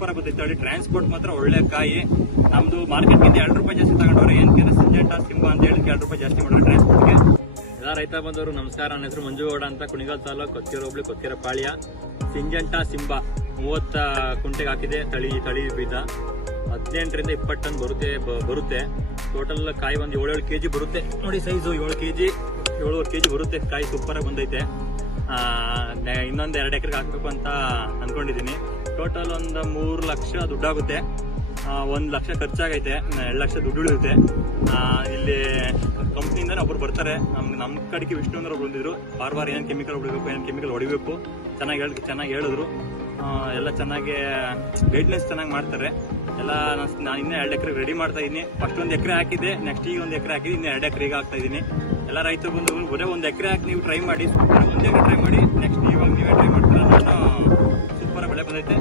Super ಆಗುತ್ತೆ ತಳಿ. Transport ಮಾತ್ರ ಒಳ್ಳೆ ಕಾಯಿ. ನಮ್ದು ಮಾರ್ಕೆಟ್ಗಿಂತ 2 ರೂಪಾಯಿ ಜಾಸ್ತಿ ತಗೊಂಡವ್ರೆ. ಏನಕ್ಕೆ ಸಿಂಜೆಂಟಾ ಸಿಂಬಾ ಅಂತ ಹೇಳಿ 2 ರೂಪಾಯಿ ಜಾಸ್ತಿ ಮಾಡೋರು ಟ್ರಾನ್ಸ್ಪೋರ್ಟ್ಗೆ. ಎಲ್ಲ ರೈತ ಬಂದವರು ನಮಸ್ಕಾರ. ನನ್ನ ಹೆಸರು ಮಂಜುಗೌಡ ಅಂತ, ಕುಣಿಗಲ್ ತಾಲೂಕು, ಕೊತ್ತಿಗೆರೆ ಹೋಬಳಿ, ಕೊತ್ತಿಗೆರೆ ಪಾಳ್ಯ. ಸಿಂಜೆಂಟಾ ಸಿಂಬಾ 30 ಕುಂಟೆಗೆ ಹಾಕಿದೆ. ತಳಿ ಬೀಜ 18 ರಿಂದ 20 ಟನ್ ಬರುತ್ತೆ. ಟೋಟಲ್ ಕಾಯಿ ಒಂದು 7 kg ಬರುತ್ತೆ ನೋಡಿ. ಸೈಜು 7 kg 7 kg ಬರುತ್ತೆ. ಕಾಯಿ ಸೂಪರ್ ಆಗಿ ಬಂದೈತೆ. ಇನ್ನೊಂದು 2 ಎಕರೆಗೆ ಹಾಕ್ಬೇಕು ಅಂತ ಅನ್ಕೊಂಡಿದೀನಿ. ಟೋಟಲ್ ಒಂದು 3 ಲಕ್ಷ ದುಡ್ಡಾಗುತ್ತೆ. 1 ಲಕ್ಷ ಖರ್ಚಾಗೈತೆ, 2 ಲಕ್ಷ ದುಡ್ಡು ಉಳಿಯುತ್ತೆ. ಇಲ್ಲಿ ಕಂಪ್ನಿಯಿಂದಾನೆ ಒಬ್ರು ಬರ್ತಾರೆ. ನಮ್ಮ ಕಡೆಗೆ ವಿಷ್ಣು ಅಂದ್ರೆ ಒಬ್ರು ಬಂದಿದ್ರು. ಬಾರ್ ಏನೇನು ಕೆಮಿಕಲ್ ಹೊಡಿಬೇಕು, ಏನೇನು ಕೆಮಿಕಲ್ ಹೊಡಿಬೇಕು ಚೆನ್ನಾಗಿ ಹೇಳಿದ್ರು. ಎಲ್ಲ ಚೆನ್ನಾಗಿ ಗೈಡ್ಲೈನ್ಸ್ ಚೆನ್ನಾಗಿ ಮಾಡ್ತಾರೆ ಎಲ್ಲ. ನಾನು ಇನ್ನೂ 2 ಎಕರೆ ರೆಡಿ ಮಾಡ್ತಾ ಇದ್ದೀನಿ. ಫಸ್ಟ್ 1 ಎಕರೆ ಹಾಕಿದ್ದೆ, ನೆಕ್ಸ್ಟ್ ಈಗ 1 ಎಕರೆ ಹಾಕಿದ್ದೀನಿ, ಇನ್ನು 2 ಎಕರೆ ಈಗ ಹಾಕ್ತಾ ಇದ್ದೀನಿ. ಎಲ್ಲ ರೈತರು ಬಂದು ಬರೀ 1 ಎಕರೆ ಹಾಕಿ ನೀವು ಟ್ರೈ ಮಾಡಿ, 1 ಎಕರೆ ಟ್ರೈ ಮಾಡಿ, ನೆಕ್ಸ್ಟ್ ಇವಾಗ ನೀವೇ ಟ್ರೈ ಮಾಡ್ತೀರಾ. ನಾನು ಸೂಪರ್ ಬೆಳೆ ಬಂದೈತೆ.